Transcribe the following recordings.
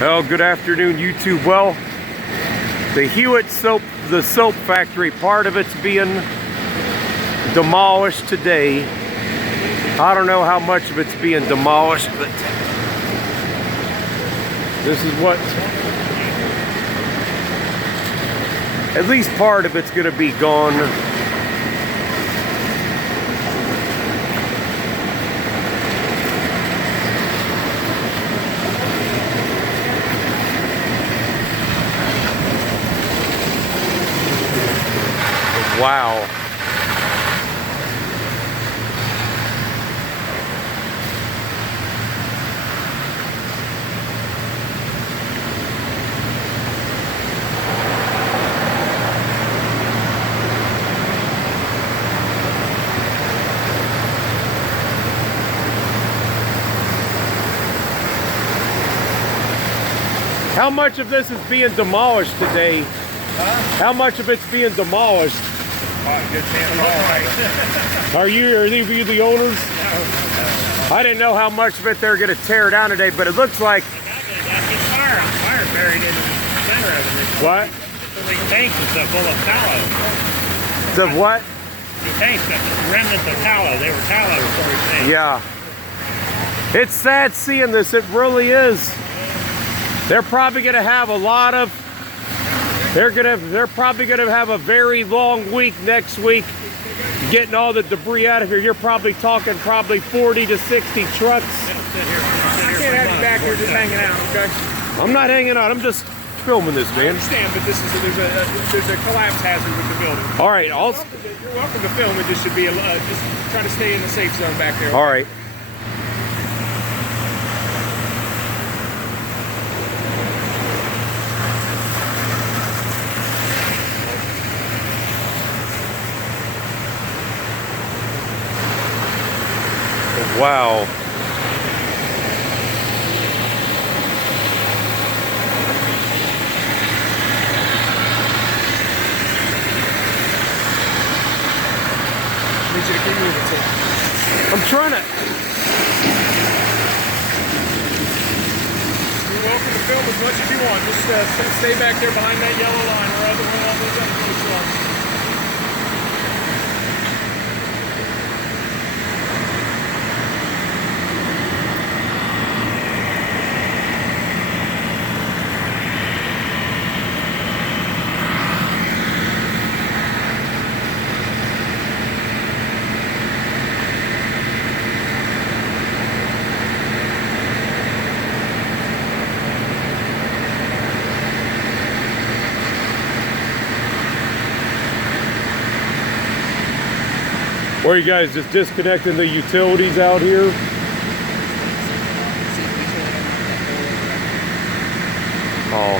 Well, good afternoon, YouTube. Well, the Hewitt Soap Factory, part of it's being demolished today. I don't know how much of it's being demolished, but this is what, at least part of it's going to be gone. Wow. How much of this is being demolished today? Huh? How much of it's being demolished? Good chance. All right. Are any of you the owners? No. I didn't know how much of it they're going to tear down today, but it looks like... Fire buried in the center of it. What? So these tanks are full of tallow. The what? The tanks, the remnants of tallow. They were tallow storage tanks. Yeah. It's sad seeing this. It really is. They're probably going to have a lot of... They're probably going to have a very long week next week getting all the debris out of here. You're probably talking 40 to 60 trucks. I can't have you back here just hanging out, okay? I'm not hanging out. I'm just filming this, man. I understand, but there's a collapse hazard with the building. All right, You're welcome to film. It just should be just try to stay in the safe zone back there. All right. Wow. Need you to keep moving, too. I'm trying to... You're welcome to film as much as you want. Just stay back there behind that yellow line or other one on those other folks are. Or are you guys just disconnecting the utilities out here? Oh.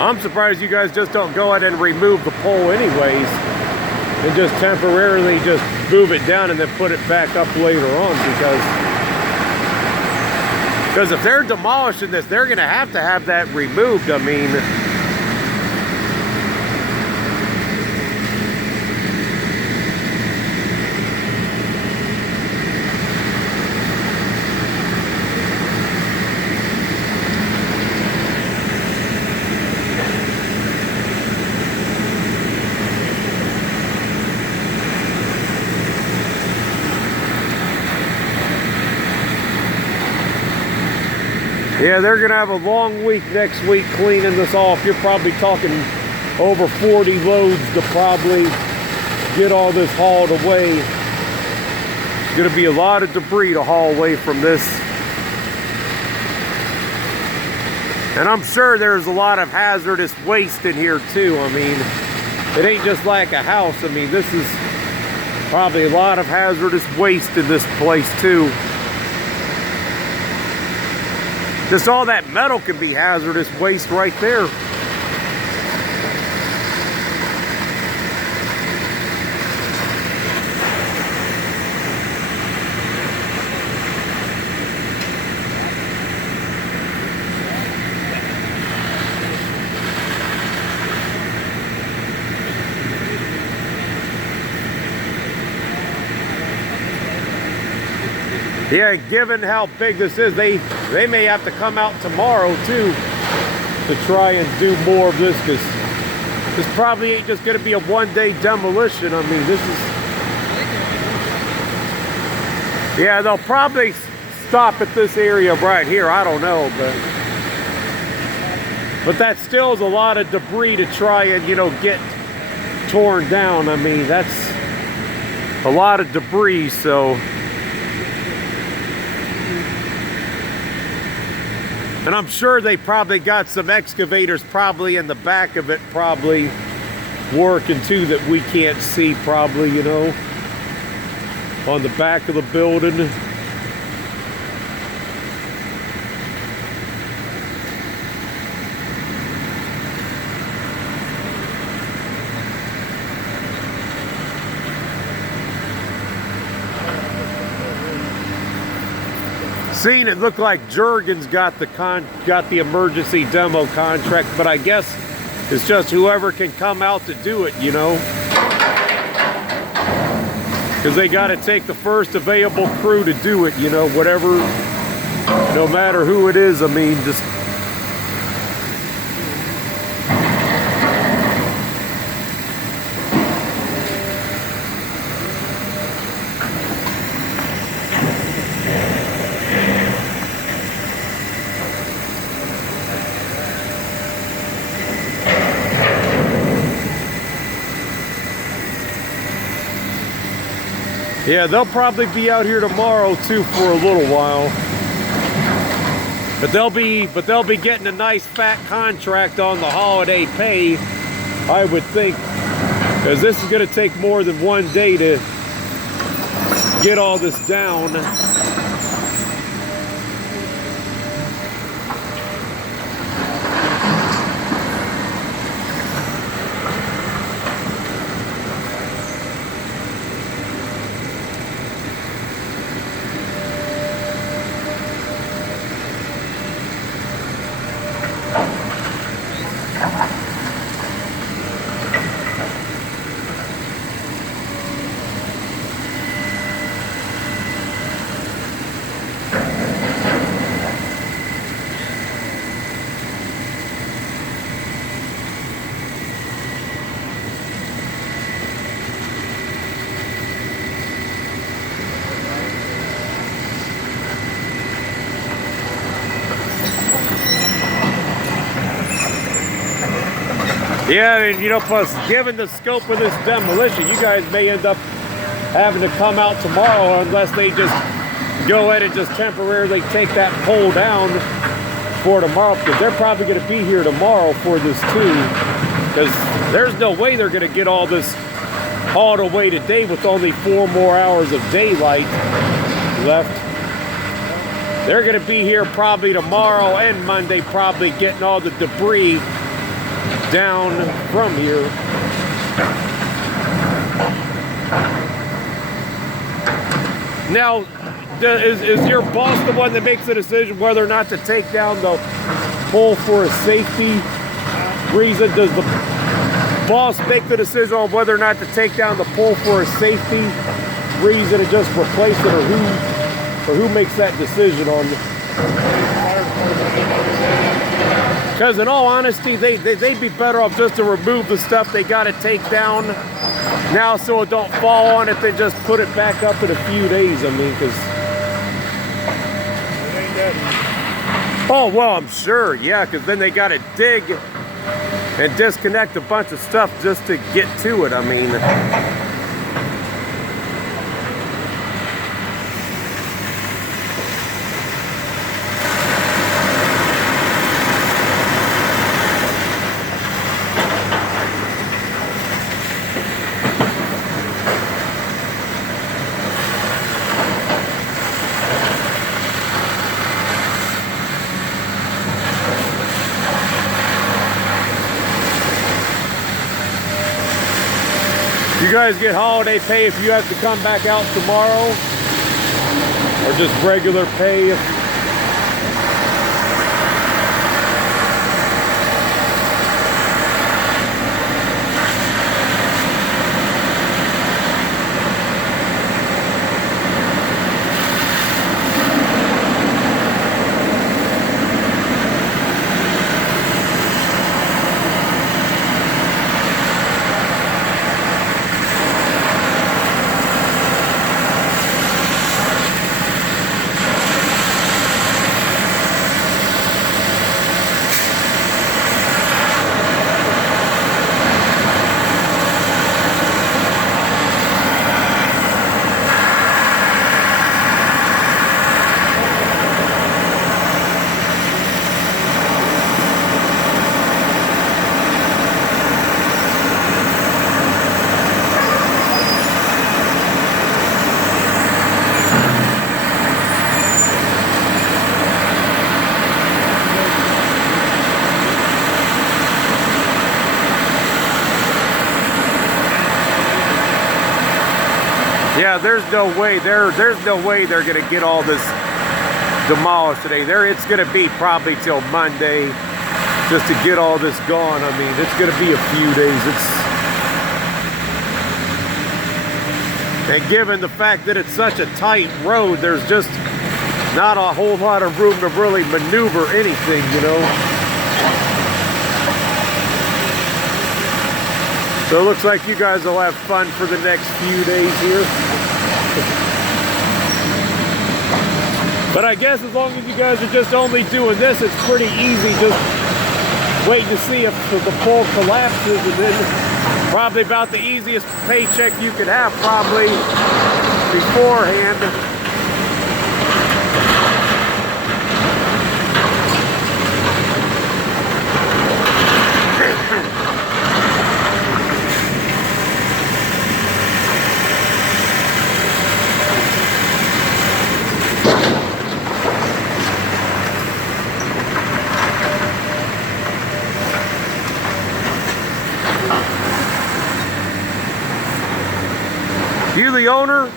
I'm surprised you guys just don't go ahead and remove the pole anyways and just temporarily just move it down and then put it back up later on, because if they're demolishing this, they're going to have that removed. I mean, yeah, they're going to have a long week next week cleaning this off. You're probably talking over 40 loads to probably get all this hauled away. There's going to be a lot of debris to haul away from this. And I'm sure there's a lot of hazardous waste in here too. I mean, it ain't just like a house. I mean, this is probably a lot of hazardous waste in this place too. Just all that metal can be hazardous waste right there. Yeah, given how big this is, they may have to come out tomorrow too to try and do more of this, because this probably ain't just going to be a one-day demolition. I mean, this is... Yeah, they'll probably stop at this area right here. I don't know, but that still is a lot of debris to try and, you know, get torn down. I mean, that's a lot of debris, so... And I'm sure they probably got some excavators probably in the back of it, probably working too, that we can't see probably, you know, on the back of the building. Seen it looked like Jurgens got the emergency demo contract, but I guess it's just whoever can come out to do it, you know, because they got to take the first available crew to do it, you know, whatever, no matter who it is. I mean, just yeah, they'll probably be out here tomorrow too for a little while. But they'll be getting a nice fat contract on the holiday pay, I would think, because this is going to take more than one day to get all this down. Yeah, and you know, plus given the scope of this demolition, you guys may end up having to come out tomorrow unless they just go ahead and just temporarily take that pole down for tomorrow, because they're probably going to be here tomorrow for this too, because there's no way they're going to get all this hauled away today with only 4 more hours of daylight left. They're going to be here probably tomorrow and Monday, probably getting all the debris down from here. Now, is your boss the one that makes the decision whether or not to take down the pole for a safety reason? Does the boss make the decision on whether or not to take down the pole for a safety reason and just replace it, or who makes that decision on it? Because in all honesty, they'd be better off just to remove the stuff they got to take down now so it don't fall on it, than just put it back up in a few days. I mean, because... Oh, well, I'm sure, yeah, because then they got to dig and disconnect a bunch of stuff just to get to it. I mean... You guys get holiday pay if you have to come back out tomorrow, or just regular pay? Yeah, there's no way there's no way they're gonna get all this demolished today. It's gonna be probably till Monday just to get all this gone. I mean, it's gonna be a few days. And given the fact that it's such a tight road, there's just not a whole lot of room to really maneuver anything, you know. So it looks like you guys will have fun for the next few days here. But I guess as long as you guys are just only doing this, it's pretty easy just waiting to see if the pole collapses, and then probably about the easiest paycheck you could have probably beforehand. You the owner?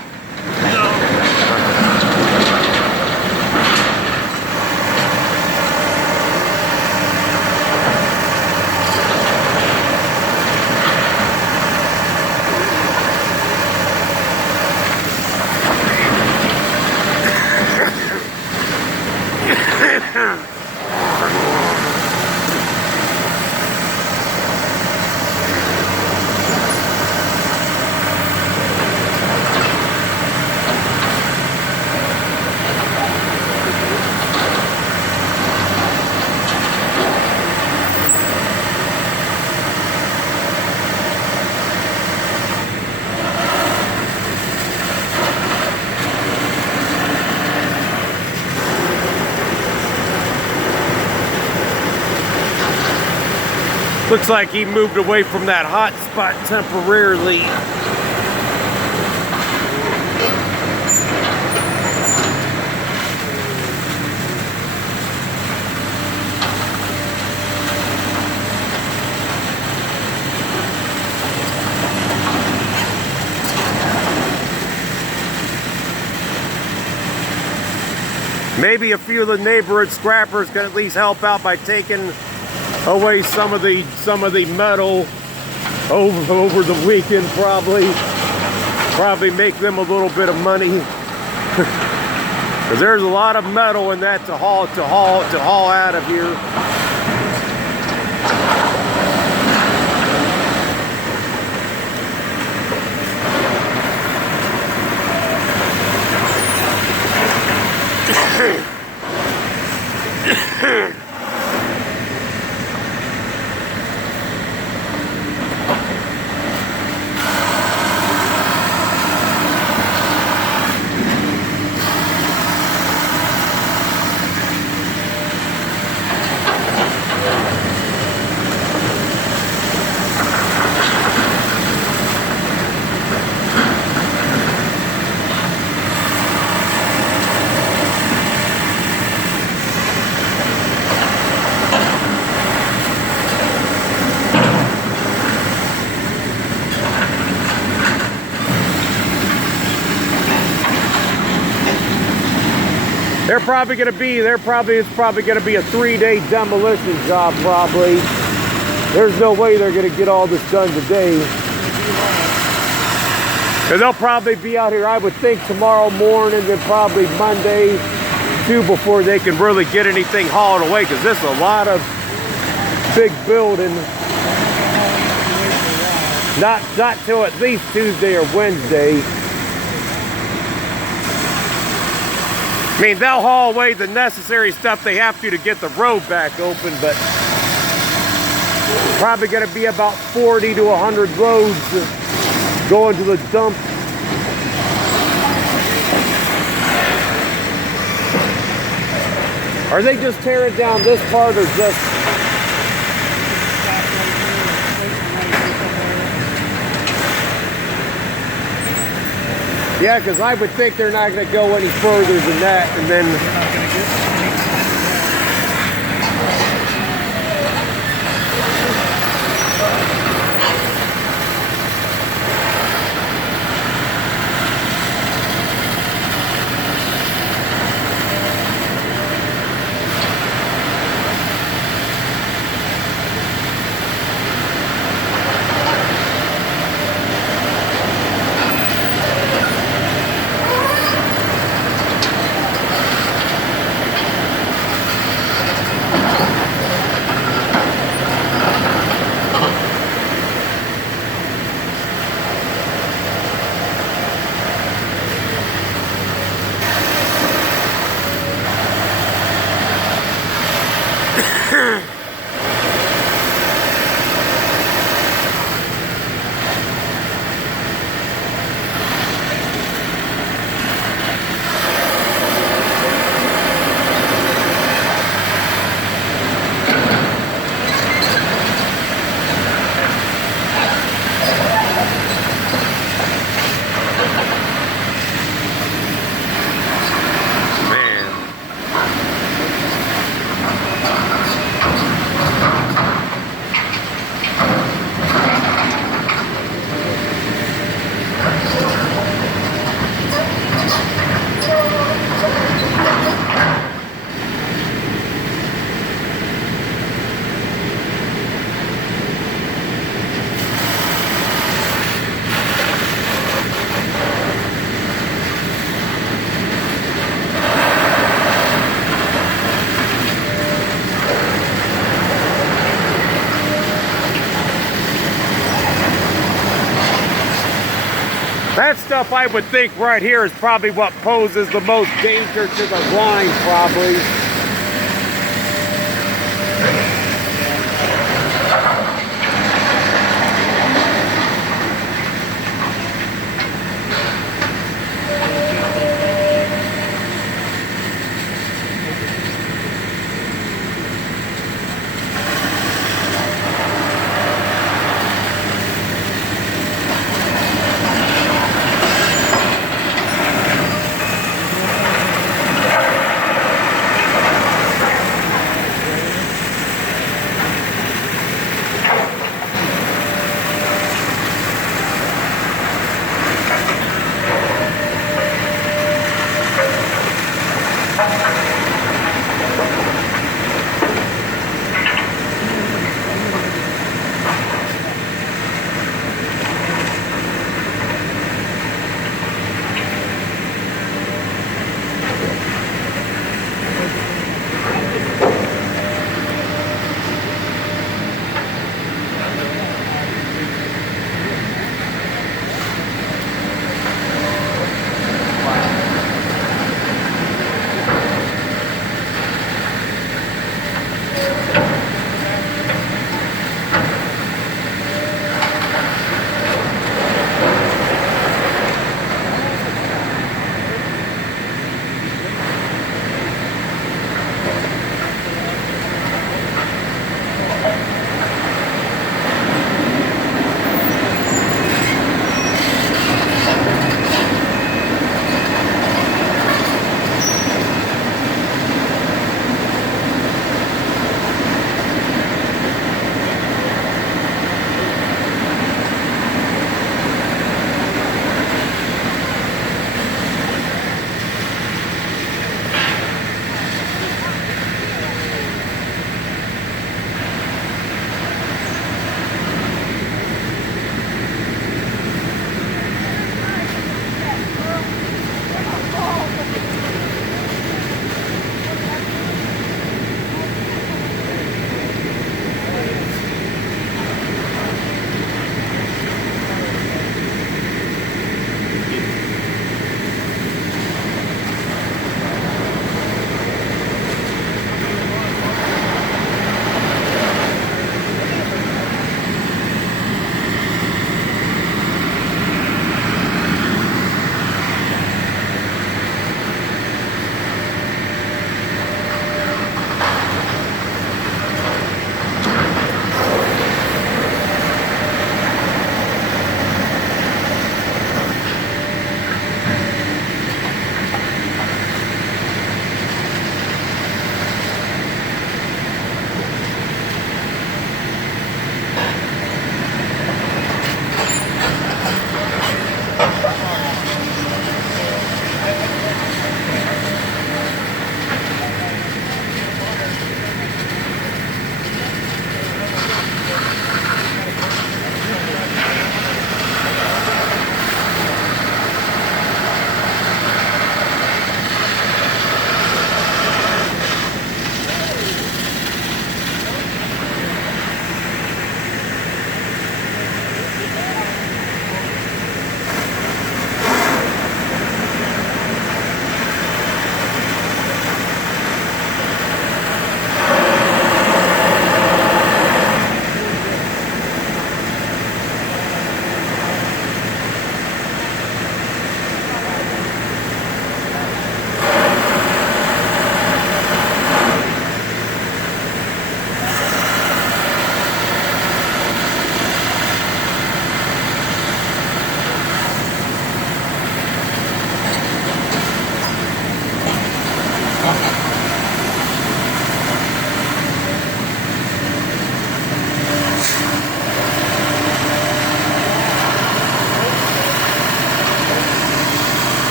Looks like he moved away from that hot spot temporarily. Maybe a few of the neighborhood scrappers can at least help out by taking away some of the metal over the weekend. Probably make them a little bit of money. Because there's a lot of metal in that to haul out of here. It's probably gonna be a 3-day demolition job probably. There's no way they're gonna get all this done today. And they'll probably be out here, I would think, tomorrow morning and probably Monday too before they can really get anything hauled away, because this is a lot of big building. Not till at least Tuesday or Wednesday. I mean, they'll haul away the necessary stuff they have to get the road back open, but probably going to be about 40 to 100 loads going to the dump. Are they just tearing down this part or just... Yeah, because I would think they're not going to go any further than that, and then... That stuff I would think right here is probably what poses the most danger to the line, probably.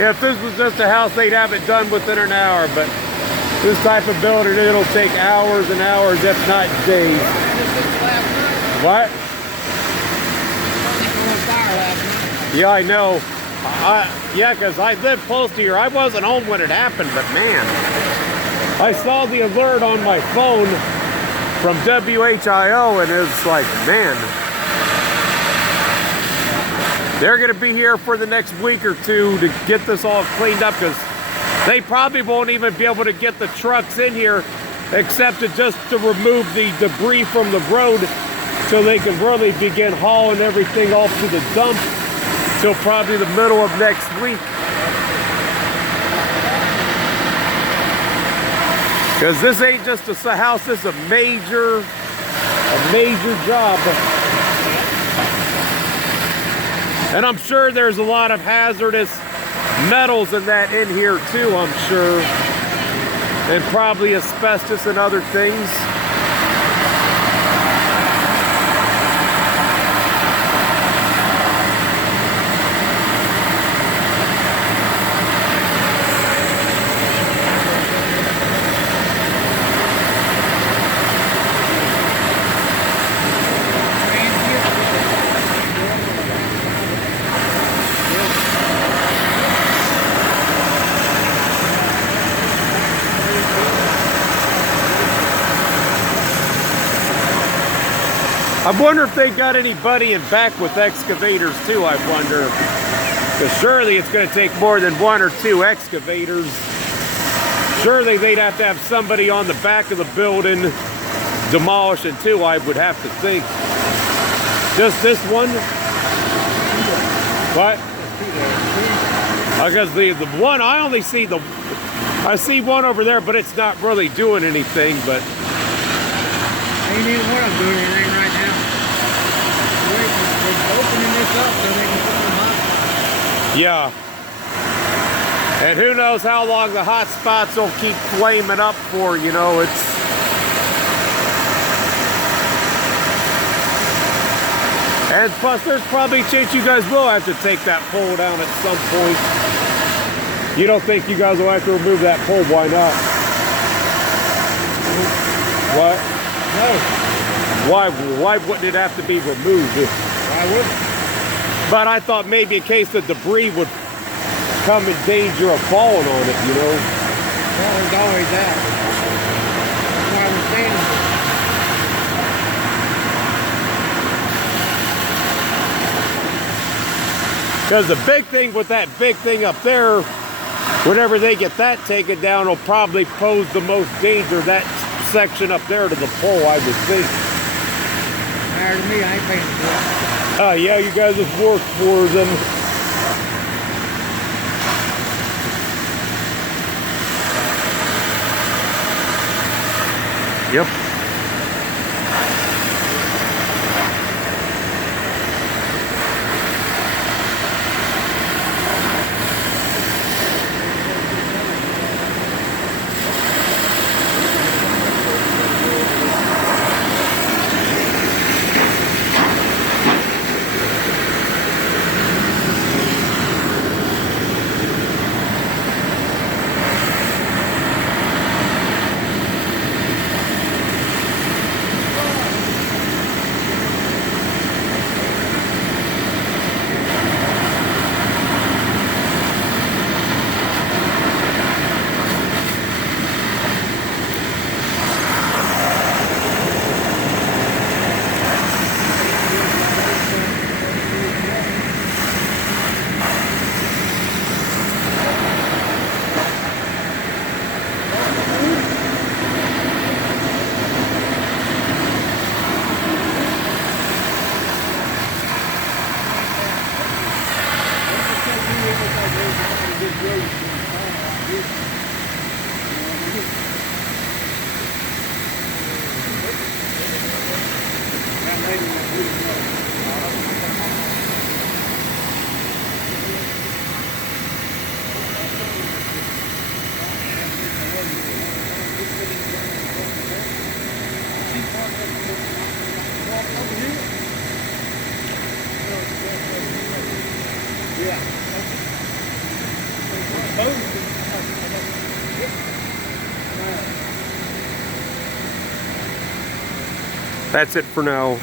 If this was just a house, they'd have it done within an hour, but this type of building, it'll take hours and hours, if not days. What? Yeah, I know. Yeah, because I live close to here. I wasn't home when it happened, but man, I saw the alert on my phone from WHIO, and it's like, man, they're going to be here for the next week or two to get this all cleaned up, because they probably won't even be able to get the trucks in here except just to remove the debris from the road so they can really begin hauling everything off to the dump till probably the middle of next week. Because this ain't just a house, this is a major job. And I'm sure there's a lot of hazardous metals and that in here too, I'm sure. And probably asbestos and other things. I wonder if they got anybody in back with excavators too, I wonder. Because surely it's going to take more than one or two excavators. Surely they'd have to have somebody on the back of the building demolishing too, I would have to think. Just this one? What? Because the one, I only see I see one over there, but it's not really doing anything, but... Ain't even what I'm doing anything right now. They're opening this up so they can put them hot. Yeah. And who knows how long the hot spots will keep flaming up for, you know, it's... And plus, there's probably a chance you guys will have to take that pole down at some point. You don't think you guys will have to remove that pole? Why not? What? No. Why wouldn't it have to be removed? Why wouldn't? But I thought maybe in case the debris would come in danger of falling on it, you know? Well, there's always that. That's why we're standing here. Because the big thing with that big thing up there, whenever they get that taken down, will probably pose the most danger, that section up there to the pole, I would think. Higher than me, I ain't paying for it. Oh, yeah, you guys have worked for them. Yep. That's it for now.